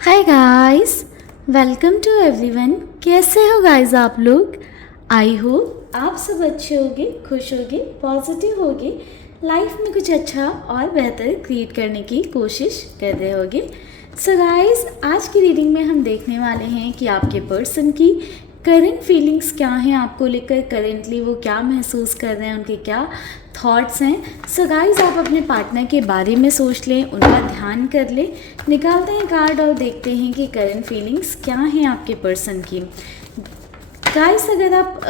Hi guys, welcome to everyone. कैसे हो guys आप लोग? आई होप आप सब अच्छे होगे, खुश होगे, पॉजिटिव होगे, लाइफ में कुछ अच्छा और बेहतर क्रिएट करने की कोशिश कर रहे होगे। सो गाइस, आज की रीडिंग में हम देखने वाले हैं कि आपके पर्सन की करंट फीलिंग्स क्या हैं, आपको लेकर करेंटली वो क्या महसूस कर रहे हैं, उनके क्या थॉट्स हैं। सो गाइस, आप अपने पार्टनर के बारे में सोच लें, उनका ध्यान कर लें, निकालते हैं कार्ड और देखते हैं कि करंट फीलिंग्स क्या हैं आपके पर्सन की। गाइस, अगर आप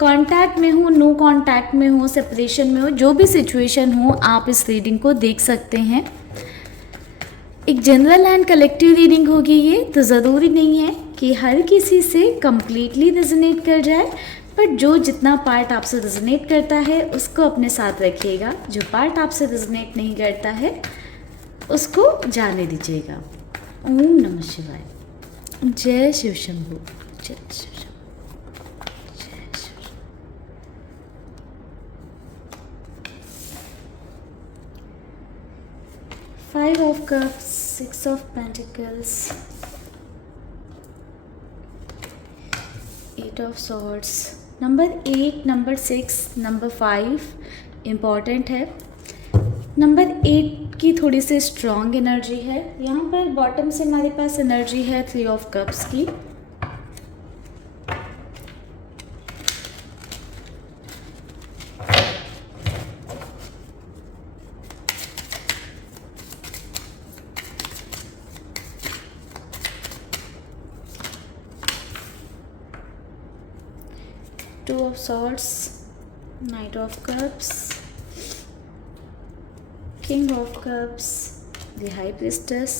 कांटेक्ट में हो, नो कांटेक्ट में हो, सेपरेशन में हो, जो भी सिचुएशन हो, आप इस रीडिंग को देख सकते हैं। एक जनरल एंड कलेक्टिव रीडिंग होगी ये, तो ज़रूरी नहीं है कि हर किसी से कंप्लीटली रेजोनेट कर जाए, बट जो जितना पार्ट आपसे रेजोनेट करता है उसको अपने साथ रखिएगा, जो पार्ट आपसे रेजोनेट नहीं करता है उसको जाने दीजिएगा। ओम नमः शिवाय। जय शिव शंभू। जय शिव शंभू। जय Shiv. 5 of cups, 6 of pentacles, 8 of swords। Number 8, number 6, number 5 important है। नंबर 8 की थोड़ी सी स्ट्रॉन्ग एनर्जी है। यहाँ पर बॉटम से हमारे पास एनर्जी है 3 ऑफ कप्स की। Two of swords, Knight of cups, King of cups, the High priestess।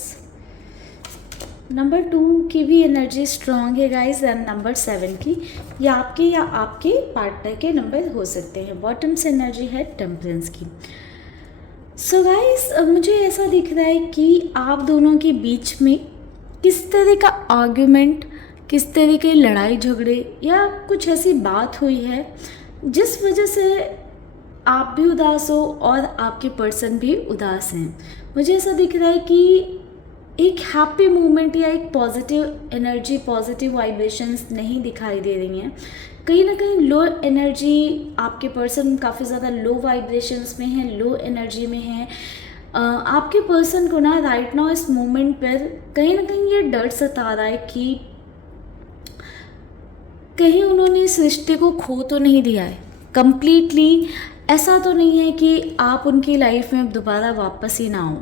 Number 2 की भी एनर्जी स्ट्रॉन्ग है गाइस, एंड नंबर 7 की या आपके पार्टनर के नंबर हो सकते हैं। बॉटम से एनर्जी है टेम्परेंस की। सो गाइस, मुझे ऐसा दिख रहा है कि आप दोनों के बीच में किस तरह का आर्ग्यूमेंट, किस तरह के लड़ाई झगड़े या कुछ ऐसी बात हुई है जिस वजह से आप भी उदास हो और आपके पर्सन भी उदास हैं। मुझे ऐसा दिख रहा है कि एक हैप्पी मोमेंट या एक पॉजिटिव एनर्जी, पॉजिटिव वाइब्रेशंस नहीं दिखाई दे रही हैं। कहीं ना कहीं लो एनर्जी, आपके पर्सन काफ़ी ज़्यादा लो वाइब्रेशंस में है, लो एनर्जी में है। आपके पर्सन को ना राइट नाउ इस मोमेंट पर कहीं ना कहीं ये डर सता रहा है कि कहीं उन्होंने इस रिश्ते को खो तो नहीं दिया है कंप्लीटली। ऐसा तो नहीं है कि आप उनकी लाइफ में दोबारा वापस ही ना हो।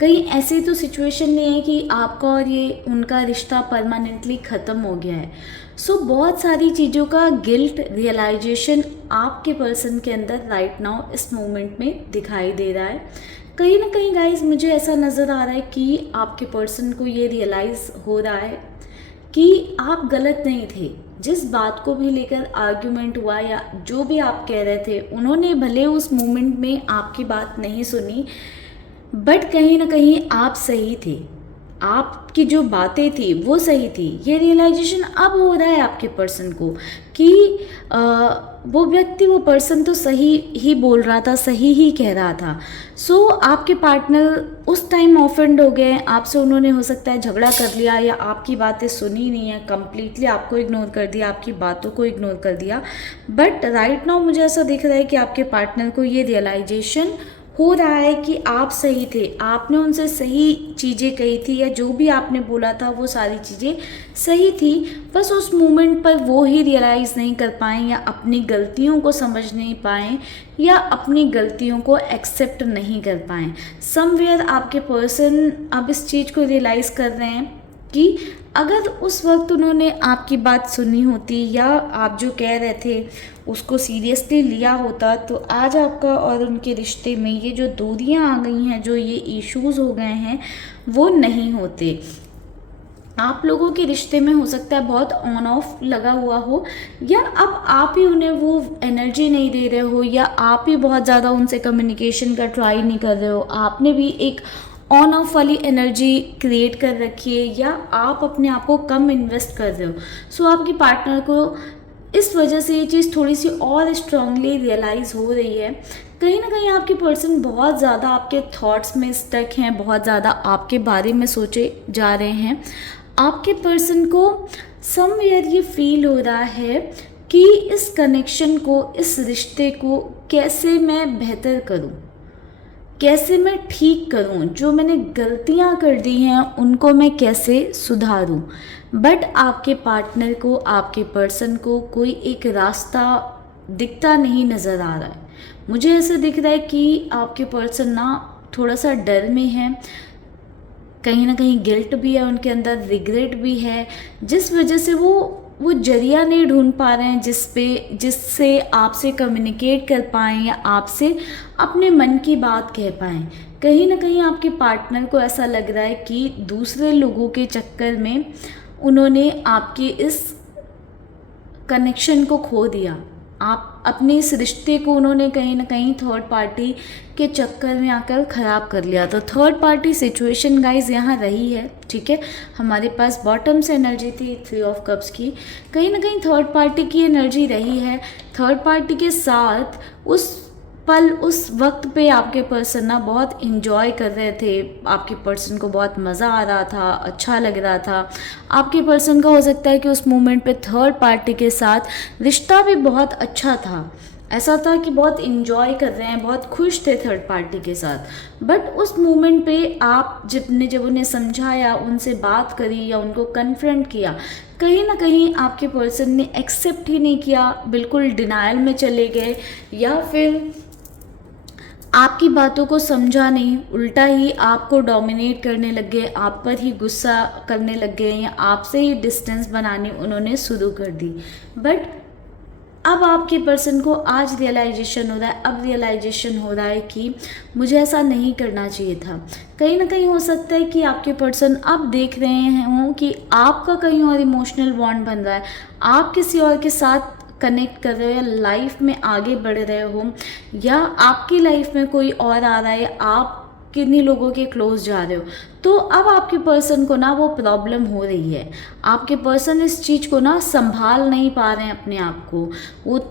कहीं ऐसी तो सिचुएशन नहीं है कि आपका और ये उनका रिश्ता परमानेंटली ख़त्म हो गया है। सो बहुत सारी चीज़ों का गिल्ट रियलाइजेशन आपके पर्सन के अंदर राइट नाउ इस मोमेंट में दिखाई दे रहा है। कहीं ना कहीं गाइज, मुझे ऐसा नज़र आ रहा है कि आपके पर्सन को ये रियलाइज़ हो रहा है कि आप गलत नहीं थे। जिस बात को भी लेकर आर्ग्यूमेंट हुआ या जो भी आप कह रहे थे, उन्होंने भले उस मोमेंट में आपकी बात नहीं सुनी, बट कहीं ना कहीं आप सही थे। आपकी जो बातें थी वो सही थी। ये रियलाइजेशन अब हो रहा है आपके पर्सन को कि वो व्यक्ति, वो पर्सन तो सही ही बोल रहा था, सही ही कह रहा था। सो आपके पार्टनर उस टाइम ऑफेंड हो गए आपसे, उन्होंने हो सकता है झगड़ा कर लिया या आपकी बातें सुनी नहीं है, कंप्लीटली आपको इग्नोर कर दिया, आपकी बातों को इग्नोर कर दिया। बट राइट नाउ मुझे ऐसा दिख रहा है कि आपके पार्टनर को ये रियलाइजेशन हो रहा है कि आप सही थे, आपने उनसे सही चीज़ें कही थी या जो भी आपने बोला था वो सारी चीज़ें सही थी। बस उस मोमेंट पर वो ही रियलाइज़ नहीं कर पाए या अपनी गलतियों को समझ नहीं पाए या अपनी गलतियों को एक्सेप्ट नहीं कर पाए। समवेयर आपके पर्सन अब इस चीज़ को रियलाइज़ कर रहे हैं कि अगर उस वक्त उन्होंने आपकी बात सुनी होती या आप जो कह रहे थे उसको सीरियसली लिया होता, तो आज आपका और उनके रिश्ते में ये जो दूरियां आ गई हैं, जो ये इश्यूज़ हो गए हैं, वो नहीं होते। आप लोगों के रिश्ते में हो सकता है बहुत ऑन ऑफ लगा हुआ हो, या अब आप ही उन्हें वो एनर्जी नहीं दे रहे हो, या आप ही बहुत ज़्यादा उनसे कम्युनिकेशन का ट्राई नहीं कर रहे हो। आपने भी एक ऑन ऑफ वाली एनर्जी क्रिएट कर रखी है, या आप अपने आप को कम इन्वेस्ट कर रहे हो। सो आपकी पार्टनर को इस वजह से ये चीज़ थोड़ी सी और स्ट्रांगली रियलाइज़ हो रही है कहीं ना कहीं आपके पर्सन बहुत ज़्यादा आपके थॉट्स में स्टक हैं, बहुत ज़्यादा आपके बारे में सोचे जा रहे हैं। आपके पर्सन को समवेयर ये फील हो रहा है कि इस कनेक्शन को, इस रिश्ते को कैसे मैं बेहतर करूं, कैसे मैं ठीक करूं, जो मैंने गलतियां कर दी हैं उनको मैं कैसे सुधारूं। बट आपके पार्टनर को, आपके पर्सन को कोई एक रास्ता दिखता नहीं नज़र आ रहा है। मुझे ऐसा दिख रहा है कि आपके पर्सन ना थोड़ा सा डर में है, कहीं ना कहीं गिल्ट भी है उनके अंदर, रिग्रेट भी है, जिस वजह से वो जरिया नहीं ढूंढ पा रहे हैं जिससे आपसे कम्युनिकेट कर पाएँ या आपसे अपने मन की बात कह पाएँ। कहीं ना कहीं आपके पार्टनर को ऐसा लग रहा है कि दूसरे लोगों के चक्कर में उन्होंने आपके इस कनेक्शन को खो दिया, आप अपने इस रिश्ते को उन्होंने कहीं ना कहीं थर्ड पार्टी के चक्कर में आकर ख़राब कर लिया। तो थर्ड पार्टी सिचुएशन गाइज यहाँ रही है, ठीक है। हमारे पास बॉटम से एनर्जी थी 3 ऑफ कप्स की, कहीं ना कहीं थर्ड पार्टी की एनर्जी रही है। थर्ड पार्टी के साथ उस पल, उस वक्त पे आपके पर्सन ना बहुत इन्जॉय कर रहे थे, आपके पर्सन को बहुत मज़ा आ रहा था, अच्छा लग रहा था। आपके पर्सन का हो सकता है कि उस मोमेंट पे थर्ड पार्टी के साथ रिश्ता भी बहुत अच्छा था, ऐसा था कि बहुत इन्जॉय कर रहे हैं, बहुत खुश थे थर्ड पार्टी के साथ। बट उस मोमेंट पे आप जब उन्हें समझाया, उनसे बात करी या उनको कन्फ्रंट किया, कहीं ना कहीं आपके पर्सन ने एक्सेप्ट ही नहीं किया, बिल्कुल डिनायल में चले गए, या फिर आपकी बातों को समझा नहीं, उल्टा ही आपको डोमिनेट करने लग गए, आप पर ही गुस्सा करने लग गए, या आपसे ही डिस्टेंस बनानी उन्होंने शुरू कर दी। बट अब आपके पर्सन को आज रियलाइजेशन हो रहा है, अब रियलाइजेशन हो रहा है कि मुझे ऐसा नहीं करना चाहिए था। कहीं ना कहीं हो सकता है कि आपके पर्सन अब देख रहे हों कि आपका कहीं और इमोशनल बॉन्ड बन रहा है, आप किसी और के साथ कनेक्ट कर रहे हो, या लाइफ में आगे बढ़ रहे हो, या आपकी लाइफ में कोई और आ रहा है, आप किन्हीं लोगों के क्लोज जा रहे हो। तो अब आपके पर्सन को ना वो प्रॉब्लम हो रही है, आपके पर्सन इस चीज़ को ना संभाल नहीं पा रहे हैं अपने आप को, वो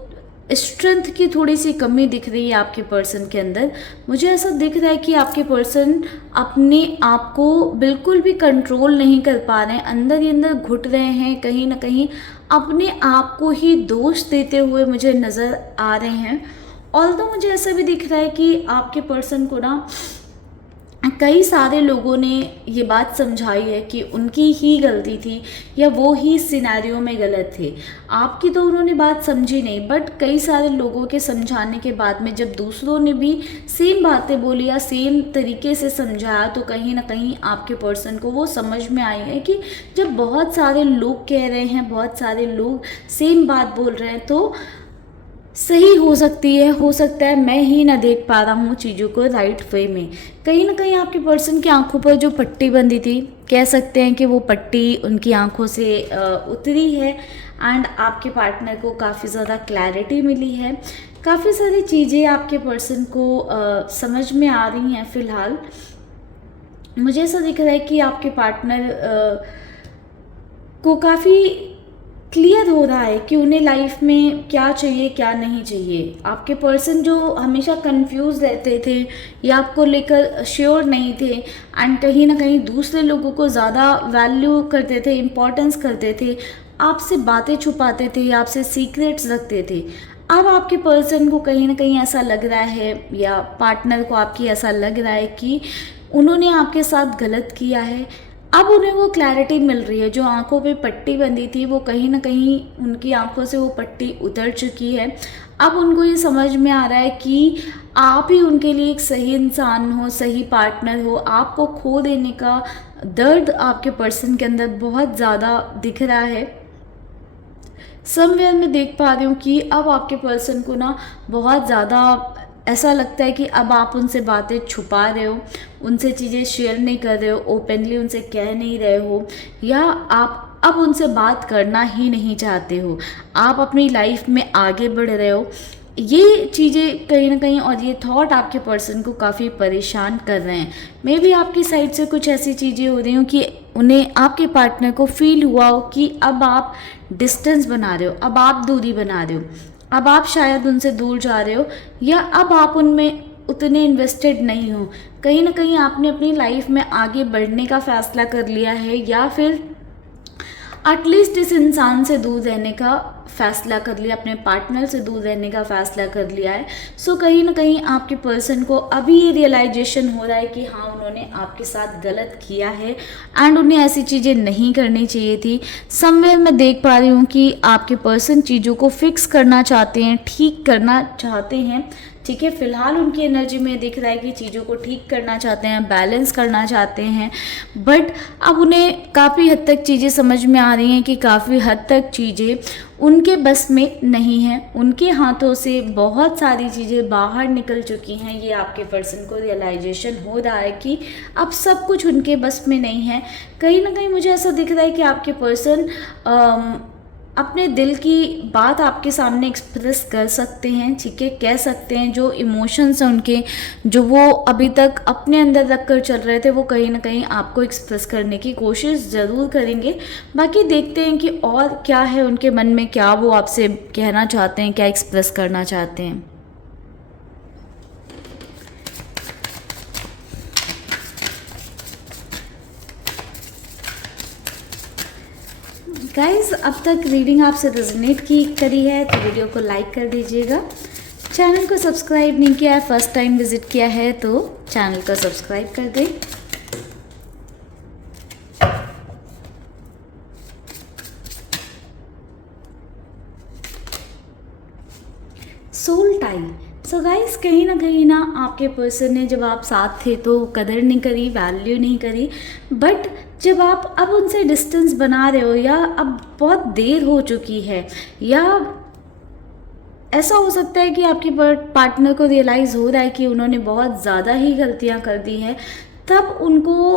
स्ट्रेंथ की थोड़ी सी कमी दिख रही है आपके पर्सन के अंदर। मुझे ऐसा दिख रहा है कि आपके पर्सन अपने आप को बिल्कुल भी कंट्रोल नहीं कर पा रहे हैं, अंदर ही अंदर घुट रहे हैं, कहीं ना कहीं अपने आप को ही दोष देते हुए मुझे नज़र आ रहे हैं। ऑल्दो मुझे ऐसा भी दिख रहा है कि आपके पर्सन को ना कई सारे लोगों ने ये बात समझाई है कि उनकी ही गलती थी, या वो ही सिनेरियो में गलत थे। आपकी तो उन्होंने बात समझी नहीं, बट कई सारे लोगों के समझाने के बाद में जब दूसरों ने भी सेम बातें बोली या सेम तरीके से समझाया, तो कहीं ना कहीं आपके पर्सन को वो समझ में आई है कि जब बहुत सारे लोग कह रहे हैं, बहुत सारे लोग सेम बात बोल रहे हैं, तो सही हो सकता है मैं ही ना देख पा रहा हूँ चीज़ों को राइट वे में। कहीं ना कहीं आपके पर्सन की आंखों पर जो पट्टी बंधी थी, कह सकते हैं कि वो पट्टी उनकी आंखों से उतरी है, एंड आपके पार्टनर को काफ़ी ज़्यादा क्लैरिटी मिली है, काफ़ी सारी चीज़ें आपके पर्सन को समझ में आ रही हैं फ़िलहाल। मुझे ऐसा दिख रहा है कि आपके पार्टनर को काफ़ी क्लियर हो रहा है कि उन्हें लाइफ में क्या चाहिए, क्या नहीं चाहिए। आपके पर्सन जो हमेशा कंफ्यूज रहते थे या आपको लेकर श्योर नहीं थे, एंड कहीं ना कहीं दूसरे लोगों को ज़्यादा वैल्यू करते थे, इम्पोर्टेंस करते थे, आपसे बातें छुपाते थे, आपसे सीक्रेट्स रखते थे, अब आपके पर्सन को कहीं ना कहीं ऐसा लग रहा है, या पार्टनर को आपकी ऐसा लग रहा है कि उन्होंने आपके साथ गलत किया है। अब उन्हें वो क्लैरिटी मिल रही है, जो आंखों पे पट्टी बंधी थी वो कहीं ना कहीं उनकी आंखों से वो पट्टी उतर चुकी है। अब उनको ये समझ में आ रहा है कि आप ही उनके लिए एक सही इंसान हो, सही पार्टनर हो। आपको खो देने का दर्द आपके पर्सन के अंदर बहुत ज़्यादा दिख रहा है। समवेयर मैं देख पा रही हूँ कि अब आपके पर्सन को ना बहुत ज़्यादा ऐसा लगता है कि अब आप उनसे बातें छुपा रहे हो, उनसे चीज़ें शेयर नहीं कर रहे हो, ओपनली उनसे कह नहीं रहे हो, या आप अब उनसे बात करना ही नहीं चाहते हो, आप अपनी लाइफ में आगे बढ़ रहे हो। ये चीज़ें कहीं ना कहीं और ये थॉट आपके पर्सन को काफ़ी परेशान कर रहे हैं। मे बी आपकी साइड से कुछ ऐसी चीज़ें हो रही हो कि उन्हें, आपके पार्टनर को फील हुआ हो कि अब आप डिस्टेंस बना रहे हो, अब आप दूरी बना रहे हो, अब आप शायद उनसे दूर जा रहे हो, या अब आप उनमें उतने इन्वेस्टेड नहीं हो। कहीं ना कहीं आपने अपनी लाइफ में आगे बढ़ने का फ़ैसला कर लिया है, या फिर एटलीस्ट इस इंसान से दूर रहने का फ़ैसला कर लिया, अपने पार्टनर से दूर रहने का फ़ैसला कर लिया है। सो कहीं ना कहीं आपके पर्सन को अभी ये रियलाइजेशन हो रहा है कि हाँ, उन्होंने आपके साथ गलत किया है एंड उन्हें ऐसी चीज़ें नहीं करनी चाहिए थी। समवेयर मैं देख पा रही हूँ कि आपके पर्सन चीज़ों को फिक्स करना चाहते हैं, ठीक करना चाहते हैं। ठीक है, फिलहाल उनकी एनर्जी में दिख रहा है कि चीज़ों को ठीक करना चाहते हैं, बैलेंस करना चाहते हैं, बट अब उन्हें काफ़ी हद तक चीज़ें समझ में आ रही हैं कि काफ़ी हद तक चीज़ें उनके बस में नहीं हैं, उनके हाथों से बहुत सारी चीज़ें बाहर निकल चुकी हैं। ये आपके पर्सन को रियलाइजेशन हो रहा है कि अब सब कुछ उनके बस में नहीं है। कहीं ना कहीं मुझे ऐसा दिख रहा है कि आपके पर्सन अपने दिल की बात आपके सामने एक्सप्रेस कर सकते हैं। ठीक है, कह सकते हैं जो इमोशंस हैं उनके, जो वो अभी तक अपने अंदर रख कर चल रहे थे, वो कहीं ना कहीं आपको एक्सप्रेस करने की कोशिश ज़रूर करेंगे। बाकी देखते हैं कि और क्या है उनके मन में, क्या वो आपसे कहना चाहते हैं, क्या एक्सप्रेस करना चाहते हैं। गाइस, अब तक रीडिंग आपसे रेजोनेट करी है तो वीडियो को लाइक कर दीजिएगा। चैनल को सब्सक्राइब नहीं किया है, फर्स्ट टाइम विजिट किया है तो चैनल को सब्सक्राइब कर दें। Soul tie. सो गाइस, कहीं ना आपके पर्सन ने जब आप साथ थे तो कदर नहीं करी, वैल्यू नहीं करी, बट जब आप अब उनसे डिस्टेंस बना रहे हो, या अब बहुत देर हो चुकी है, या ऐसा हो सकता है कि आपके पार्टनर को रियलाइज़ हो रहा है कि उन्होंने बहुत ज़्यादा ही गलतियां कर दी हैं, तब उनको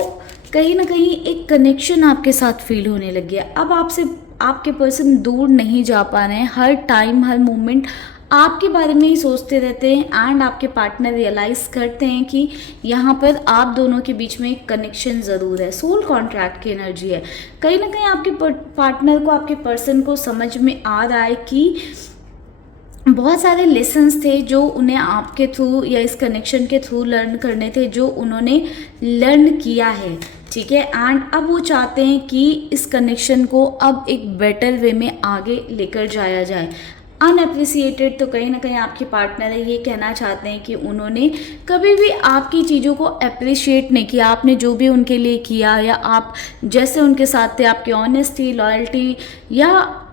कहीं ना कहीं एक कनेक्शन आपके साथ फील होने लग गया। अब आपसे आपके पर्सन दूर नहीं जा पा रहे हैं, हर टाइम हर मोमेंट आपके बारे में ही सोचते रहते हैं एंड आपके पार्टनर रियलाइज़ करते हैं कि यहाँ पर आप दोनों के बीच में एक कनेक्शन ज़रूर है। सोल कॉन्ट्रैक्ट की एनर्जी है। कहीं ना कहीं आपके पार्टनर को, आपके पर्सन को समझ में आ रहा है कि बहुत सारे लेसन्स थे जो उन्हें आपके थ्रू या इस कनेक्शन के थ्रू लर्न करने थे, जो उन्होंने लर्न किया है। ठीक है, एंड अब वो चाहते हैं कि इस कनेक्शन को अब एक बेटर वे में आगे लेकर जाया जाए। अनएप्रिसिएटेड तो कहीं ना कहीं आपके पार्टनर है, ये कहना चाहते हैं कि उन्होंने कभी भी आपकी चीज़ों को अप्रिशिएट नहीं किया। आपने जो भी उनके लिए किया, या आप जैसे उनके साथ थे, आपकी ऑनेस्टी, लॉयल्टी या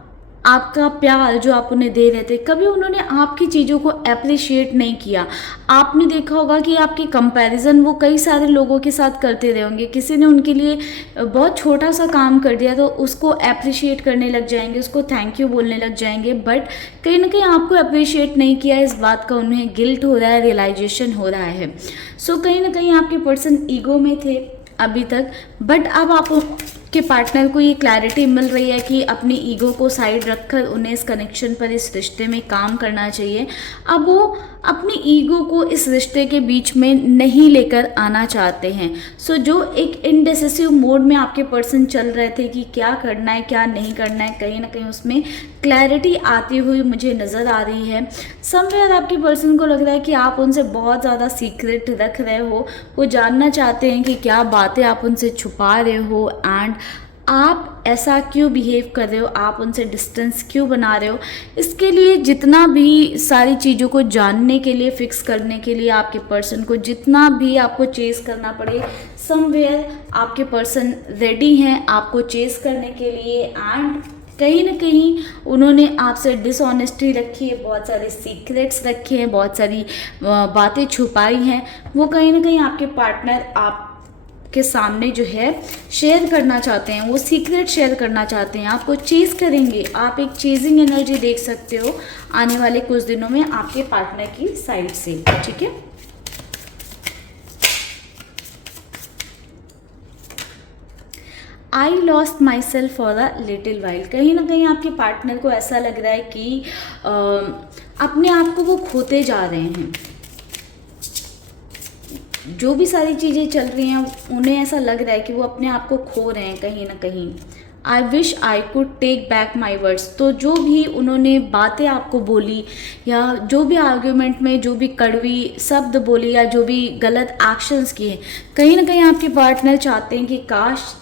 आपका प्यार जो आप उन्हें दे रहे थे, कभी उन्होंने आपकी चीज़ों को अप्रिशिएट नहीं किया। आपने देखा होगा कि आपकी कंपैरिजन वो कई सारे लोगों के साथ करते रहे होंगे। किसी ने उनके लिए बहुत छोटा सा काम कर दिया तो उसको अप्रिशिएट करने लग जाएंगे, उसको थैंक यू बोलने लग जाएंगे, बट कहीं ना कहीं आपको अप्रिशिएट नहीं किया। इस बात का उन्हें गिल्ट हो रहा है, रियलाइजेशन हो रहा है। सो कहीं ना कहीं आपके पर्सन ईगो में थे अभी तक, बट अब आपके पार्टनर को ये क्लैरिटी मिल रही है कि अपनी ईगो को साइड रखकर उन्हें इस कनेक्शन पर, इस रिश्ते में काम करना चाहिए। अब वो अपनी ईगो को इस रिश्ते के बीच में नहीं लेकर आना चाहते हैं। सो जो एक इनडिसिसिव मोड में आपके पर्सन चल रहे थे कि क्या करना है क्या नहीं करना है, कहीं ना कहीं उसमें क्लैरिटी आती हुई मुझे नज़र आ रही है। समवेयर आपके पर्सन को लग रहा है कि आप उनसे बहुत ज़्यादा सीक्रेट रख रहे हो, वो जानना चाहते हैं कि क्या बातें आप उनसे छुपा रहे हो एंड आप ऐसा क्यों बिहेव कर रहे हो, आप उनसे डिस्टेंस क्यों बना रहे हो। इसके लिए जितना भी सारी चीज़ों को जानने के लिए, फिक्स करने के लिए आपके पर्सन को जितना भी आपको चेस करना पड़े, समवेयर आपके पर्सन रेडी हैं आपको चेस करने के लिए। एंड कहीं ना कहीं उन्होंने आपसे डिसऑनेस्टी रखी है, बहुत सारे सीक्रेट्स रखे हैं, बहुत सारी बातें छुपाई हैं। वो कहीं ना कहीं आपके पार्टनर आप के सामने जो है शेयर करना चाहते हैं, वो सीक्रेट शेयर करना चाहते हैं, आपको चेज करेंगे। आप एक चेजिंग एनर्जी देख सकते हो आने वाले कुछ दिनों में आपके पार्टनर की साइड से। ठीक है, I lost my self for a little while. कहीं ना कहीं आपके पार्टनर को ऐसा लग रहा है कि अपने आप को वो खोते जा रहे हैं। जो भी सारी चीज़ें चल रही हैं उन्हें ऐसा लग रहा है कि वो अपने आप को खो रहे हैं कहीं ना कहीं। I wish I could take back my words. तो जो भी उन्होंने बातें आपको बोली या जो भी आर्ग्यूमेंट में जो भी कड़वी शब्द बोली या जो भी गलत एक्शंस किए, कहीं ना कहीं आपके पार्टनर चाहते हैं कि काश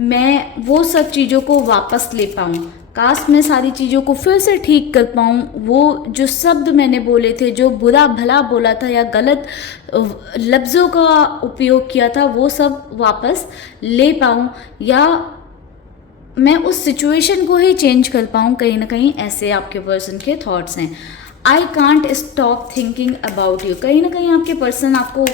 मैं वो सब चीज़ों को वापस ले पाऊँ, काश मैं सारी चीज़ों को फिर से ठीक कर पाऊँ, वो जो शब्द मैंने बोले थे, जो बुरा भला बोला था या गलत लफ्ज़ों का उपयोग किया था, वो सब वापस ले पाऊँ या मैं उस सिचुएशन को ही चेंज कर पाऊँ। कहीं ना कहीं ऐसे आपके पर्सन के थॉट्स हैं। I can't stop thinking about you. कहीं ना कहीं आपके पर्सन आपको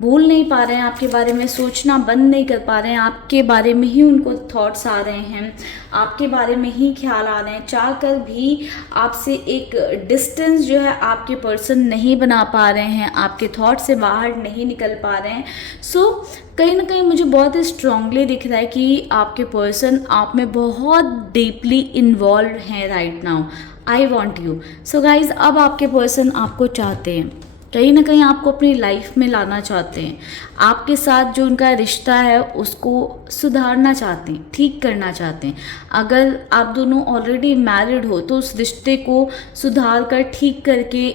भूल नहीं पा रहे हैं, आपके बारे में सोचना बंद नहीं कर पा रहे हैं, आपके बारे में ही उनको थॉट्स आ रहे हैं, आपके बारे में ही ख्याल आ रहे हैं। चाह कर भी आपसे एक डिस्टेंस जो है आपके पर्सन नहीं बना पा रहे हैं, आपके थॉट से बाहर नहीं निकल पा रहे हैं। सो कहीं ना कहीं मुझे बहुत ही स्ट्रांगली दिख रहा है कि आपके पर्सन आप में बहुत डीपली इन्वॉल्व हैं right now. I want you. So guys, अब आपके पर्सन आपको चाहते हैं, कहीं ना कहीं आपको अपनी लाइफ में लाना चाहते हैं, आपके साथ जो उनका रिश्ता है उसको सुधारना चाहते हैं, ठीक करना चाहते हैं। अगर आप दोनों ऑलरेडी मैरिड हो तो उस रिश्ते को सुधार कर ठीक करके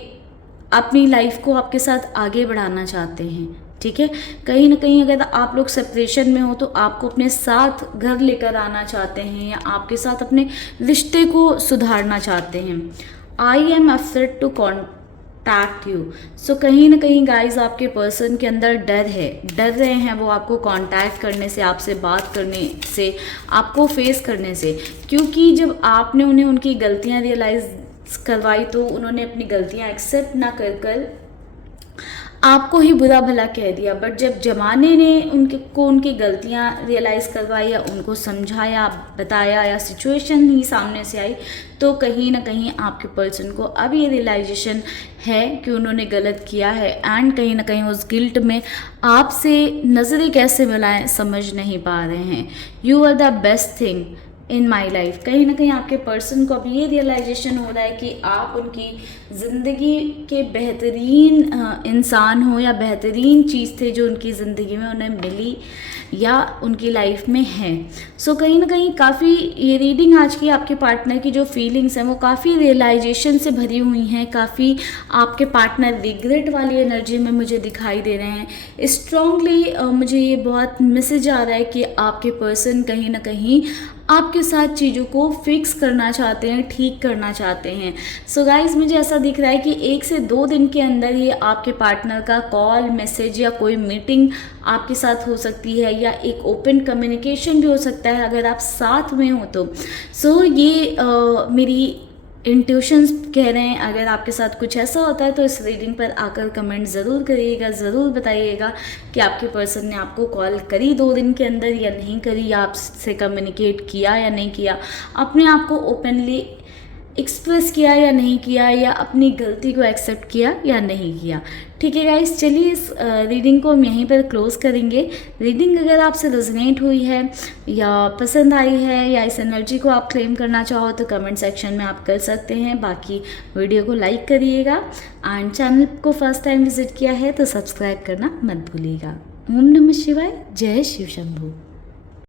अपनी लाइफ को आपके साथ आगे बढ़ाना चाहते हैं। ठीक है, कहीं ना कहीं अगर आप लोग सेपरेशन में हो तो आपको अपने साथ घर लेकर आना चाहते हैं या आपके साथ अपने रिश्ते को सुधारना चाहते हैं। I am afraid to contact you. So कहीं ना कहीं गाइज आपके पर्सन के अंदर डर है, डर रहे हैं वो आपको कांटेक्ट करने से, आपसे बात करने से, आपको फेस करने से। क्योंकि जब आपने उन्हें उनकी गलतियां रियलाइज करवाई तो उन्होंने अपनी गलतियां एक्सेप्ट ना कर आपको ही बुरा भला कह दिया। बट जब जमाने ने उनकी गलतियां रियलाइज़ करवाई या उनको समझाया, बताया या सिचुएशन ही सामने से आई तो कहीं ना कहीं आपके पर्सन को अब ये रियलाइजेशन है कि उन्होंने गलत किया है एंड कहीं ना कहीं उस गिल्ट में आपसे नज़रें कैसे मिलाएं समझ नहीं पा रहे हैं। You are the best thing in my life. कहीं ना कहीं आपके पर्सन को अब ये रियलाइजेशन हो रहा है कि आप उनकी ज़िंदगी के बेहतरीन इंसान हो या बेहतरीन चीज़ थे जो उनकी ज़िंदगी में उन्हें मिली या उनकी लाइफ में है। सो कहीं ना कहीं काफ़ी ये रीडिंग आज की आपके पार्टनर की जो फीलिंग्स हैं वो काफ़ी रियलाइजेशन से भरी हुई हैं, काफ़ी आपके पार्टनर रिग्रेट वाली एनर्जी में मुझे दिखाई दे रहे हैं। स्ट्रांगली मुझे ये बहुत मैसेज आ रहा है कि आपके पर्सन कहीं ना कहीं आपके साथ चीज़ों को फिक्स करना चाहते हैं, ठीक करना चाहते हैं। सो गाइज, मुझे ऐसा दिख रहा है कि 1 से 2 दिन के अंदर ही आपके पार्टनर का कॉल, मैसेज या कोई मीटिंग आपके साथ हो सकती है या एक ओपन कम्युनिकेशन भी हो सकता है अगर आप साथ में हो तो। सो ये मेरी इंट्यूशंस कह रहे हैं। अगर आपके साथ कुछ ऐसा होता है तो इस रीडिंग पर आकर कमेंट ज़रूर करिएगा, ज़रूर बताइएगा कि आपके पर्सन ने आपको कॉल करी 2 दिन के अंदर या नहीं करी, या आपसे कम्युनिकेट किया या नहीं किया, अपने आप को ओपनली एक्सप्रेस किया या नहीं किया, या अपनी गलती को एक्सेप्ट किया या नहीं किया। ठीक है गाइस, चलिए इस रीडिंग को हम यहीं पर क्लोज करेंगे। रीडिंग अगर आपसे रेजोनेट हुई है या पसंद आई है या इस एनर्जी को आप क्लेम करना चाहो तो कमेंट सेक्शन में आप कर सकते हैं। बाकी वीडियो को लाइक करिएगा एंड चैनल को फर्स्ट टाइम विजिट किया है तो सब्सक्राइब करना मत भूलिएगा। ओम नमः शिवाय, जय शिव शंभू।